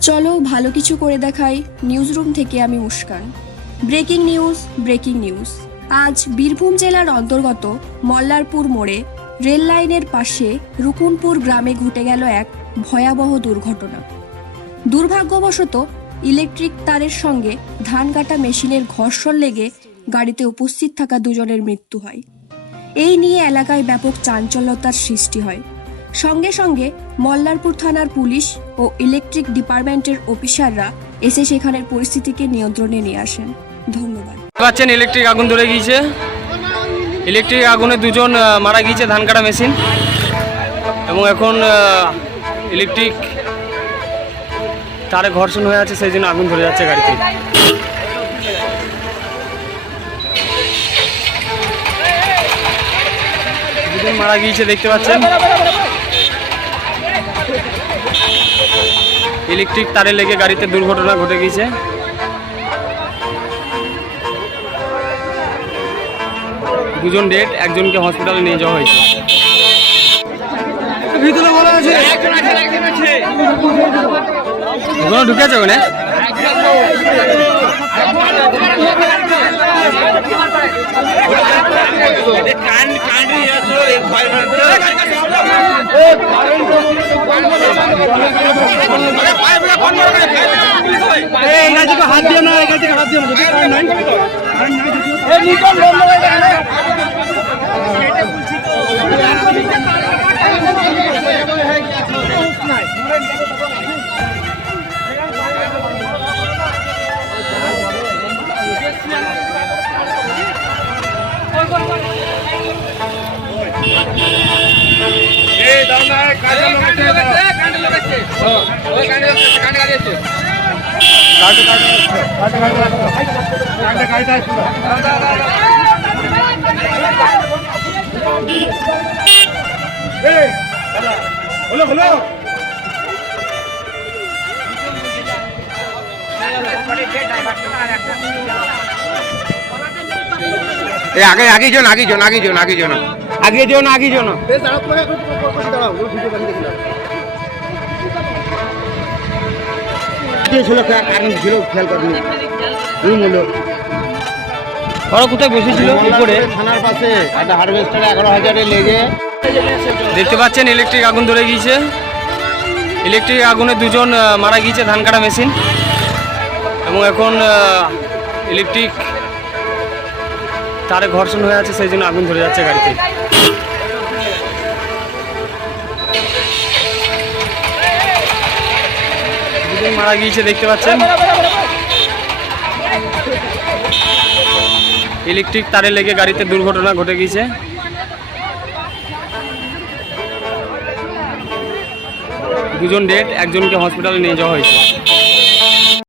চলো ভালো কিছু করে দেখাই নিউজ রুম থেকে আমি Muskan breaking news breaking news আজ বীরভূম জেলার অন্তর্গত মল্লারপুর মোড়ে রেল লাইনের পাশে রুকুনপুর গ্রামে ঘটে গেল এক ভয়াবহ দুর্ঘটনা। দুর্ভাগ্যবশত ইলেকট্রিক তারের সঙ্গে ধান কাটা মেশিনের ঘর্ষণ লেগে গাড়িতে উপস্থিত থাকা দুজনের মৃত্যু হয়। এই নিয়ে এলাকায় ব্যাপক চাঞ্চল্যতার সৃষ্টি হয়। সঙ্গে সঙ্গে মল্লারপুর থানার পুলিশ ও ইলেকট্রিক ডিপার্টমেন্টের অফিসাররা এসে সেখানের পরিস্থিতিকে নিয়ন্ত্রণে নিয়ে আসেন। ধন্যবাদ। পাচ্ছেন ইলেকট্রিক আগুন ধরে গিয়েছে। ইলেকট্রিক আগুনে দুজন মারা গিয়েছে ধান কাটা মেশিন। এবং এখন ইলেকট্রিক তারে ঘর্ষণ হয়ে আছে, সেই জন্য আগুন ধরে যাচ্ছে গাড়িতে। মারা গিয়েছে, দেখতে পাচ্ছেন। ইলেকট্রিক তারে লেগে গাড়িতে দুর্ঘটনা ঘটে গেছে। দুজন ডেট একজনকে হসপিটালে নিয়ে যাওয়া হয়েছে। ভিতরে বলা আছে। এখনও ঢুকে আছে ওখানে হাত দিও না এখান থেকে হাত দিও না কারেন্ট নাই এই আগে আগে জন আগে জন আগে জন আগে জন আগে জন আগে জন ছিল কারেন্ট ছিল খেয়াল করেনি। হলো ওরা কোথায় বসেছিল? উপরে? থানার পাশে। একটা হারভেস্টারে এগারো হাজারে লেগে। দেখতে পাচ্ছেন ইলেকট্রিক আগুন ধরে গিয়েছে। ইলেকট্রিক আগুনে দুজন মারা গিয়েছে ধান কাটা মেশিন এবং এখন ইলেকট্রিক তারে ঘর্ষণ হয়ে আছে সেই জন্য আগুন ধরে যাচ্ছে গাড়িতে। দুজন মারা গিয়েছে, দেখতে পাচ্ছেন? ইলেকট্রিক তারে লেগে গাড়িতে দুর্ঘটনা ঘটে গিয়েছে। দুজন ডেট, একজনকে হসপিটালে নিয়ে যাওয়া হয়েছে।